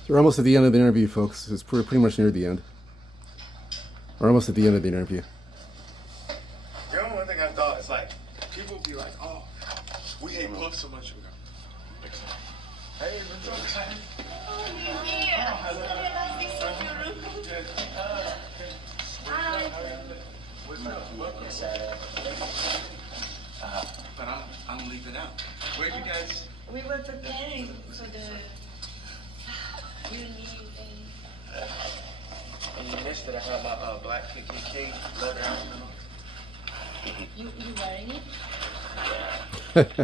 So we're almost at the end of the interview, folks. It's pretty much near the end. We're almost at the end of the interview. You know, one thing I thought is like, people be like, oh, we hate Puff so much. Hey, what's up, Kayne? But I'm leaving out. Where you guys? We were preparing for the uni thing. And you missed it. I have my black cookie cake leather outfit on. You wearing it? Good.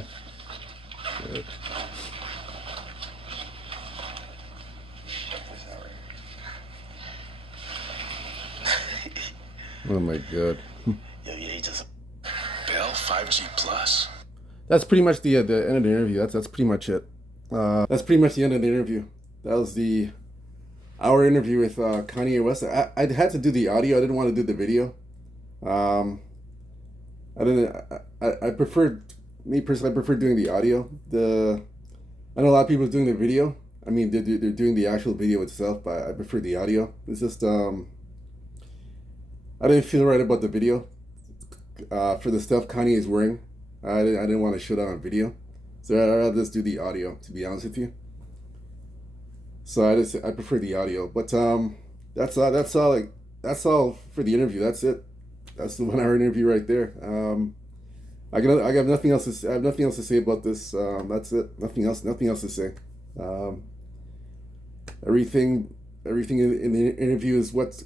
Oh my god. Yo, you just Bell 5G Plus. That's pretty much the end of the interview. That's pretty much it. That's pretty much the end of the interview. That was the hour interview with Kanye West. I had to do the audio. I didn't want to do the video. I preferred, me personally, I prefer doing the audio. I know a lot of people are doing the video. I mean, they're doing the actual video itself, but I prefer the audio. It's just I didn't feel right about the video for the stuff Kanye is wearing. I didn't want to show that on video, so I'd rather just do the audio, to be honest with you. So I prefer the audio, but that's all for the interview. That's it. That's the 1 hour interview right there. I have nothing else to say. I have nothing else to say about this. That's it. Nothing else to say. Everything in the interview is what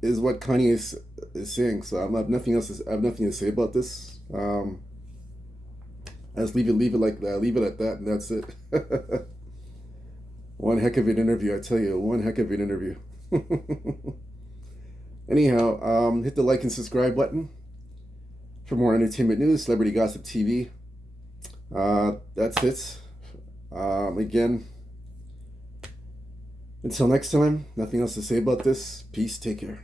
Kanye is saying. So I have nothing else. I have nothing to say about this. I just leave it like that. Leave it at that, and that's it. One heck of an interview, I tell you. One heck of an interview. Anyhow, hit the like and subscribe button for more entertainment news, Celebrity Gossip TV. That's it. Again, until next time, nothing else to say about this. Peace, take care.